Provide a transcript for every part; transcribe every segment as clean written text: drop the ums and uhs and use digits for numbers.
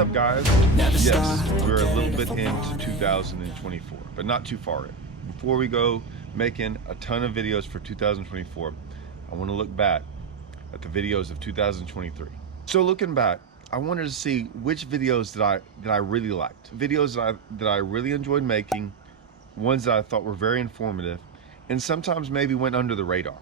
up, guys? Yes, we're a little bit into 2024, but not too far in. Before we go making a ton of videos for 2024, I want to look back at the videos of 2023. So looking back, I wanted to see which videos that I really liked, videos that I really enjoyed making, ones that I thought were very informative, and sometimes maybe went under the radar.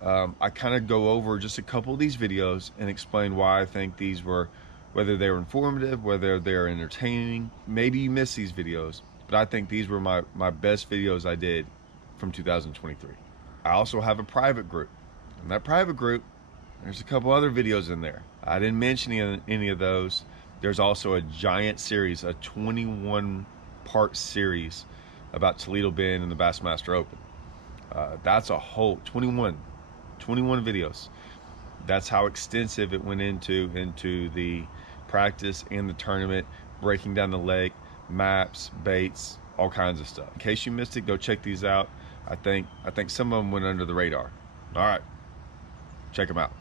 I kind of go over just a couple of these videos and explain why I think these were, whether they were informative, whether they're entertaining. Maybe you missed these videos, but I think these were my best videos I did from 2023. I also have a private group. In that private group, there's a couple other videos in there. I didn't mention any of those. There's also a giant series, a 21-part series about Toledo Bend and the Bassmaster Open. That's a whole 21 videos. That's how extensive it went into the practice and the tournament, breaking down the lake, maps, baits, all kinds of stuff. In case you missed it, go check these out. I think some of them went under the radar. All right, check them out.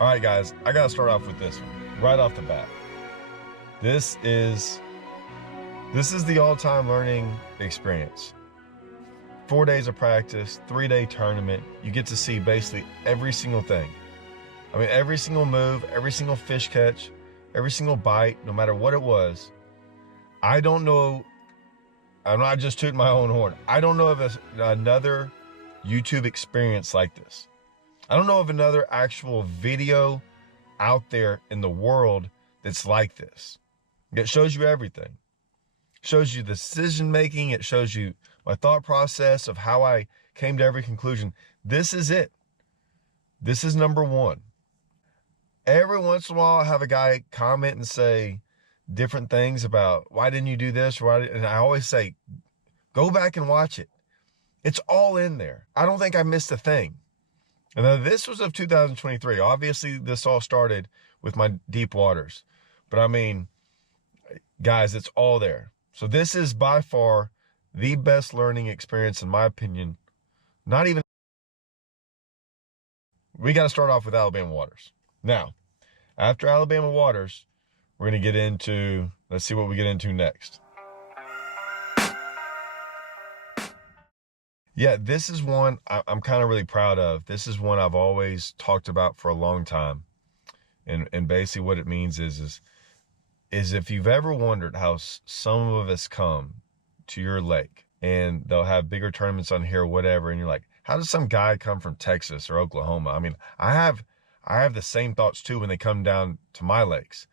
All right, guys, I gotta start off with this one right off the bat. This is the all-time learning experience. 4 days of practice, 3-day tournament. You get to see basically every single thing. I mean, every single move, every single fish catch, every single bite, no matter what it was. I don't know, I'm not just tooting my own horn. I don't know of another YouTube experience like this. I don't know of another actual video out there in the world that's like this. It shows you everything. It shows you the decision making. It shows you my thought process of how I came to every conclusion. This is it. This is number one. Every once in a while, I have a guy comment and say different things about why didn't you do this? And I always say, go back and watch it. It's all in there. I don't think I missed a thing. And then this was of 2023. Obviously, this all started with my deep waters. But I mean, guys, it's all there. So this is by far the best learning experience, in my opinion. Not even. We got to start off with Alabama waters. Now, after Alabama waters, we're going to get into, let's see what we get into next. Yeah, this is one I'm kind of really proud of. This is one I've always talked about for a long time. And basically what it means is if you've ever wondered how some of us come to your lake and they'll have bigger tournaments on here or whatever, and you're like, how does some guy come from Texas or Oklahoma? I mean, I have the same thoughts too when they come down to my lakes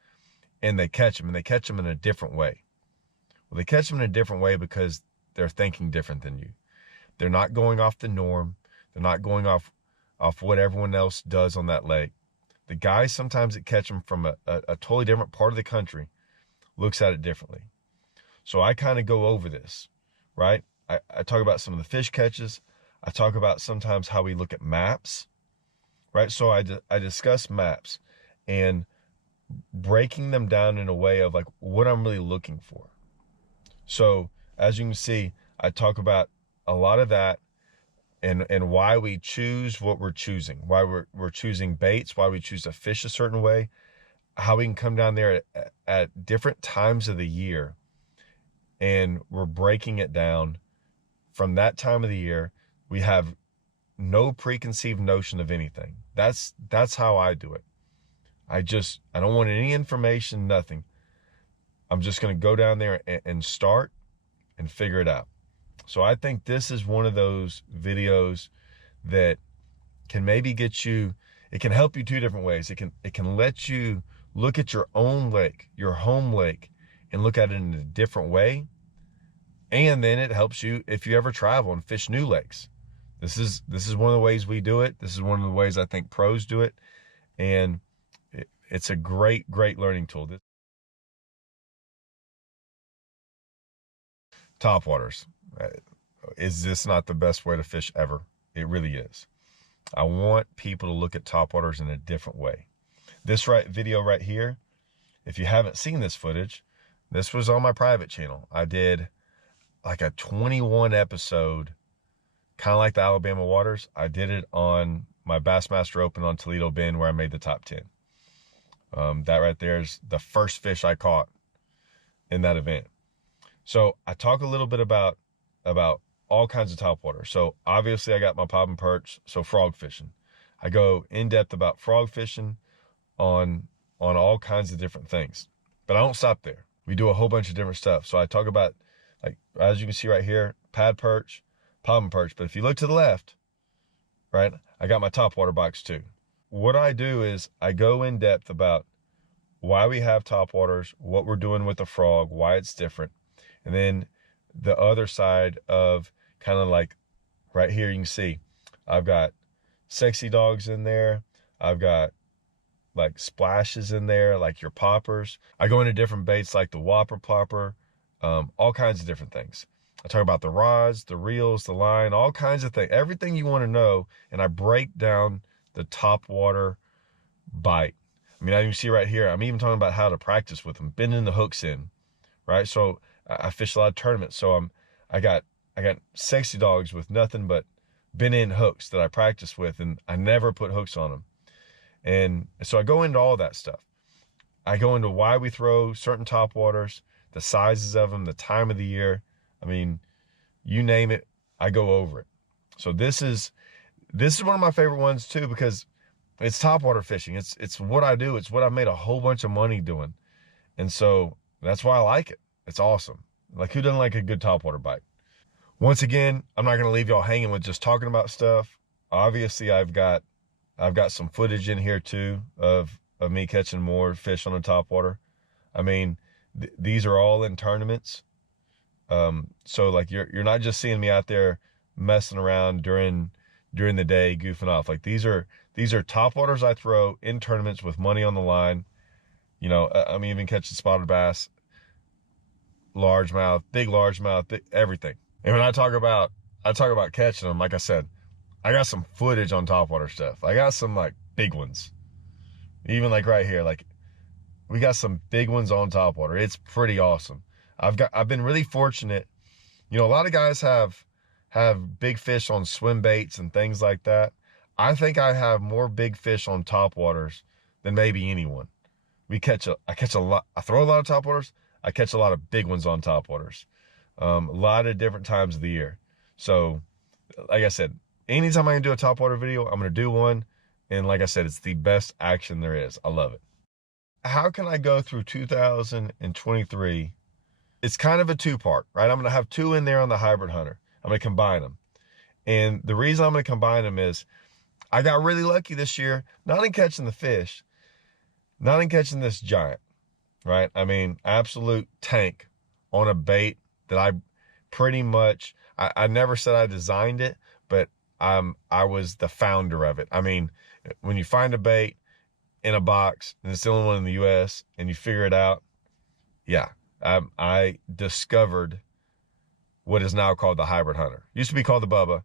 and they catch them, and they catch them in a different way. Well, they catch them in a different way because they're thinking different than you. They're not going off the norm. They're not going off what everyone else does on that lake. The guys sometimes that catch them from a totally different part of the country looks at it differently. So I kind of go over this, right? I talk about some of the fish catches. I talk about sometimes how we look at maps, right? So I discuss maps and breaking them down in a way of like what I'm really looking for. So as you can see, I talk about a lot of that and why we choose what we're choosing, why we're choosing baits, why we choose to fish a certain way, how we can come down there at different times of the year, and we're breaking it down from that time of the year. We have no preconceived notion of anything. That's how I do it. I don't want any information, nothing. I'm just going to go down there and start and figure it out. So I think this is one of those videos that can maybe get you, it can help you two different ways. It can let you look at your own lake, your home lake, and look at it in a different way. And then it helps you if you ever travel and fish new lakes. This is one of the ways we do it. This is one of the ways I think pros do it. And it's a great learning tool. Topwaters. Is this not the best way to fish ever? It really is. I want people to look at topwaters in a different way. This video right here, if you haven't seen this footage, this was on my private channel. I did like a 21 episode, kind of like the Alabama waters. I did it on my Bassmaster Open on Toledo Bend where I made the top 10. That right there is the first fish I caught in that event. So I talk a little bit about all kinds of topwater. So obviously I got my pop and perch, so frog fishing. I go in depth about frog fishing on all kinds of different things, but I don't stop there. We do a whole bunch of different stuff. So I talk about, like, as you can see right here, pad perch, pop and perch. But if you look to the left, right, I got my topwater box too. What I do is I go in depth about why we have topwaters, what we're doing with the frog, why it's different. And then the other side of kind of like right here, you can see I've got sexy dogs in there. I've got like splashes in there, like your poppers. I go into different baits like the whopper popper, all kinds of different things. I talk about the rods, the reels, the line, all kinds of things, everything you want to know. And I break down the topwater bite. I mean, as you see right here, I'm even talking about how to practice with them, bending the hooks in, right? So I fish a lot of tournaments. So I got sexy dogs with nothing but bent in hooks that I practice with, and I never put hooks on them. And so I go into all that stuff. I go into why we throw certain topwaters, the sizes of them, the time of the year. I mean, you name it, I go over it. So this is one of my favorite ones too, because it's topwater fishing. It's what I do. It's what I've made a whole bunch of money doing. And so that's why I like it. It's awesome. Like, who doesn't like a good topwater bite? Once again, I'm not going to leave y'all hanging with just talking about stuff. Obviously, I've got some footage in here too of me catching more fish on the topwater. I mean, these are all in tournaments. So like you're not just seeing me out there messing around during the day, goofing off. Like these are topwaters I throw in tournaments with money on the line. You know, I'm even catching spotted bass, largemouth, big largemouth, everything. And when I talk about catching them, like I said, I got some footage on topwater stuff. I got some like big ones, even like right here. Like we got some big ones on topwater. It's pretty awesome. I've been really fortunate. You know, a lot of guys have big fish on swim baits and things like that. I think I have more big fish on topwaters than maybe anyone. I catch a lot. I throw a lot of topwaters. I catch a lot of big ones on topwaters. A lot of different times of the year. So, like I said, anytime I can do a topwater video, I'm going to do one. And like I said, it's the best action there is. I love it. How can I go through 2023? It's kind of a two-part, right? I'm going to have two in there on the hybrid hunter. I'm going to combine them. And the reason I'm going to combine them is I got really lucky this year, not in catching the fish, not in catching this giant, right? I mean, absolute tank on a bait that I pretty much, I never said I designed it, but I was the founder of it. I mean, when you find a bait in a box and it's the only one in the US and you figure it out, yeah, I discovered what is now called the hybrid hunter. Used to be called the Bubba.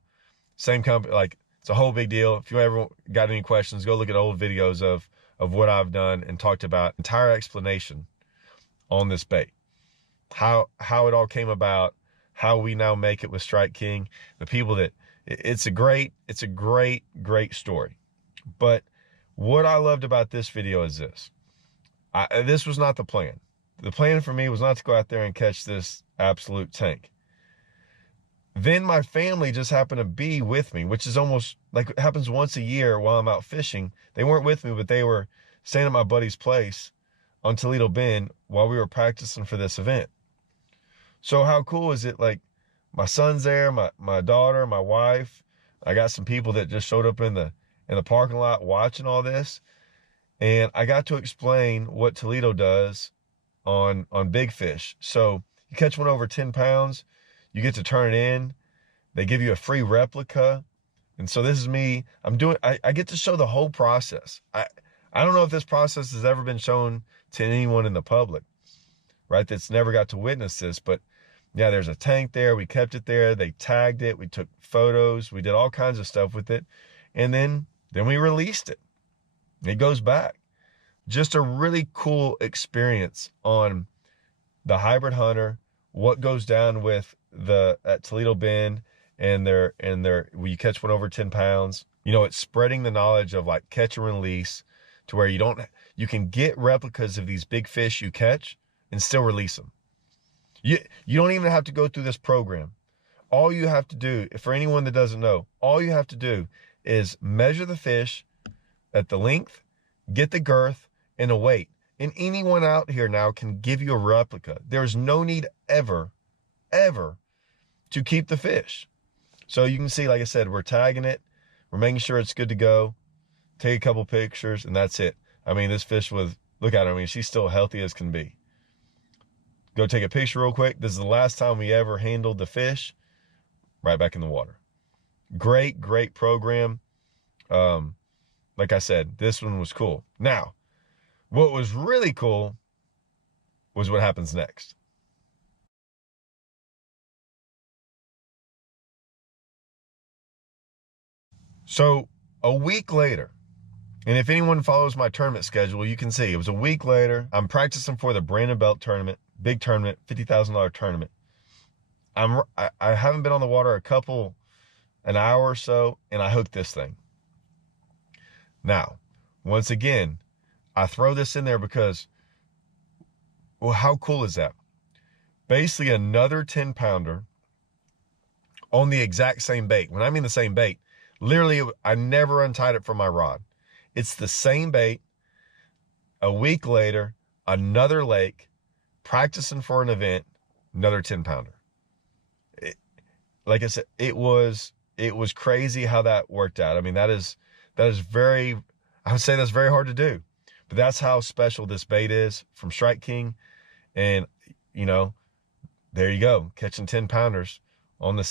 Same company, like it's a whole big deal. If you ever got any questions, go look at old videos of what I've done and talked about, entire explanation on this bait. How it all came about, how we now make it with Strike King, the people that, it's a great story. But what I loved about this video is this. This was not the plan. The plan for me was not to go out there and catch this absolute tank. Then my family just happened to be with me, which is almost like it happens once a year while I'm out fishing. They weren't with me, but they were staying at my buddy's place on Toledo Bend while we were practicing for this event. So how cool is it? Like my son's there, my daughter, my wife. I got some people that just showed up in the parking lot watching all this. And I got to explain what Toledo does on big fish. So you catch one over 10 pounds, you get to turn it in. They give you a free replica. And so this is me. I get to show the whole process. I don't know if this process has ever been shown to anyone in the public, right? That's never got to witness this, but yeah, there's a tank there. We kept it there. They tagged it. We took photos. We did all kinds of stuff with it. And then we released it. It goes back. Just a really cool experience on the hybrid hunter, what goes down with at Toledo Bend and when you catch one over 10 pounds. You know, it's spreading the knowledge of like catch and release to where you can get replicas of these big fish you catch and still release them. You don't even have to go through this program. All you have to do, for anyone that doesn't know, all you have to do is measure the fish at the length, get the girth, and a weight. And anyone out here now can give you a replica. There's no need ever to keep the fish. So you can see, like I said, we're tagging it. We're making sure it's good to go. Take a couple pictures, and that's it. I mean, this fish look at her. I mean, she's still healthy as can be. Go take a picture real quick. This is the last time we ever handled the fish. Right back in the water. Great program. Like I said, this one was cool. Now, what was really cool was what happens next. So a week later, and if anyone follows my tournament schedule, you can see it was a week later. I'm practicing for the Brandon Belt tournament, big tournament, $50,000 tournament. I haven't been on the water an hour or so, and I hooked this thing. Now, once again, I throw this in there because, well, how cool is that? Basically another 10 pounder on the exact same bait. When I mean the same bait, literally I never untied it from my rod. It's the same bait. A week later, another lake, practicing for an event, another 10 pounder. Like I said, it was crazy how that worked out. I mean, that is very, I would say that's very hard to do, but that's how special this bait is from Strike King. And, you know, there you go, catching 10 pounders on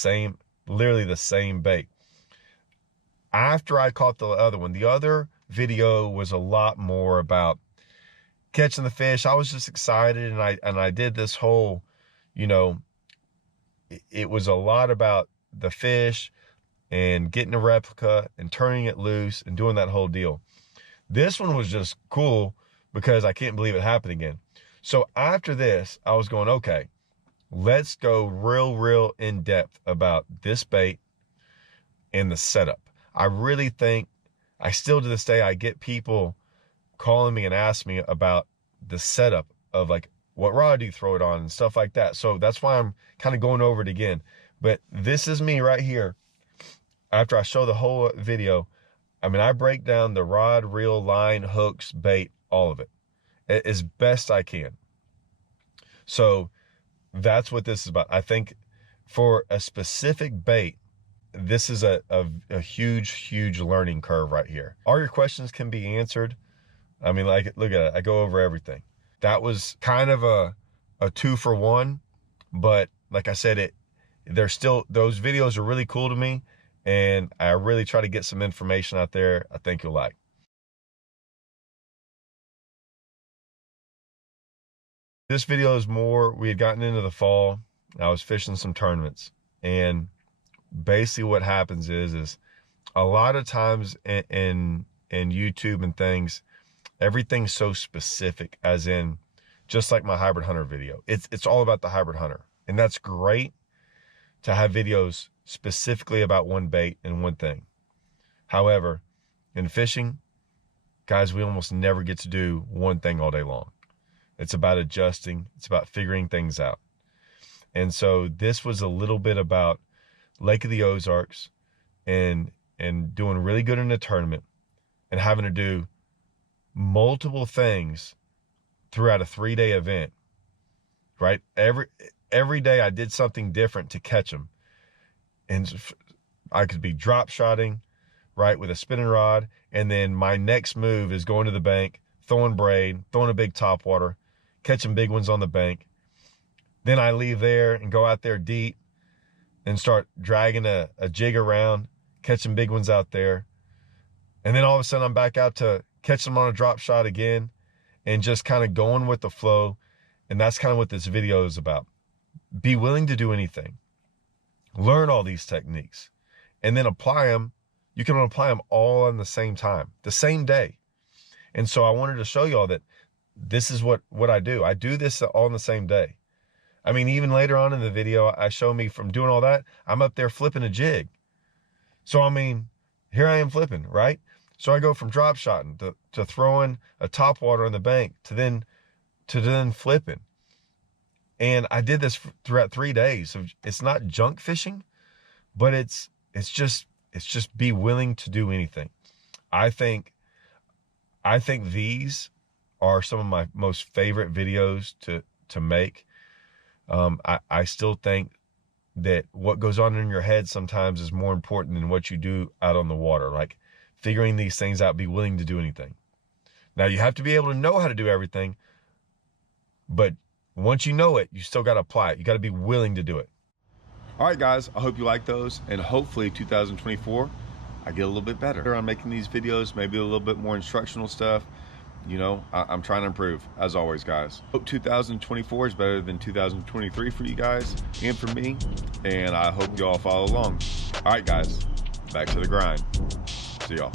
literally the same bait. After I caught the other video was a lot more about catching the fish. I was just excited, and I did this whole, you know, it was a lot about the fish and getting a replica and turning it loose and doing that whole deal. This one was just cool because I can't believe it happened again. So after this, I was going, okay, let's go real in depth about this bait and the setup. I really think, I still to this day, I get people calling me and ask me about the setup of like, what rod do you throw it on and stuff like that. So that's why I'm kind of going over it again. But this is me right here. After I show the whole video, I mean, I break down the rod, reel, line, hooks, bait, all of it as best I can. So that's what this is about. I think for a specific bait, this is a huge learning curve right here. All your questions can be answered. I mean, like, look at it. I go over everything. That was kind of a 2-for-1, but like I said, those videos are really cool to me, and I really try to get some information out there I think you'll like. This video is more, we had gotten into the fall. I was fishing some tournaments, and basically what happens is a lot of times in YouTube and things, everything's so specific, as in just like my hybrid hunter video. It's all about the hybrid hunter, and that's great to have videos specifically about one bait and one thing. However, in fishing, guys, we almost never get to do one thing all day long. It's about adjusting. It's about figuring things out. And so this was a little bit about Lake of the Ozarks and doing really good in a tournament and having to do multiple things throughout a 3-day event, right? Every day I did something different to catch them. And I could be drop shotting, right, with a spinning rod. And then my next move is going to the bank, throwing braid, throwing a big topwater, catching big ones on the bank. Then I leave there and go out there deep and start dragging a jig around, catching big ones out there. And then all of a sudden I'm back out to catch them on a drop shot again and just kind of going with the flow. And that's kind of what this video is about. Be willing to do anything. Learn all these techniques and then apply them. You can apply them all on the same time, the same day. And so I wanted to show y'all that this is what I do. I do this all in the same day. I mean, even later on in the video, I show me from doing all that, I'm up there flipping a jig. So, I mean, here I am flipping, right? So I go from drop shotting to throwing a topwater on the bank to then flipping. And I did this throughout 3 days. So it's not junk fishing, but it's just be willing to do anything. I think these are some of my most favorite videos to make. I still think that what goes on in your head sometimes is more important than what you do out on the water. Like figuring these things out, be willing to do anything. Now you have to be able to know how to do everything, but once you know it, you still got to apply it. You got to be willing to do it. All right, guys, I hope you like those. And hopefully 2024, I get a little bit better on making these videos, maybe a little bit more instructional stuff. You know, I'm trying to improve, as always, guys. Hope 2024 is better than 2023 for you guys and for me. And I hope you all follow along. All right, guys, back to the grind. See y'all.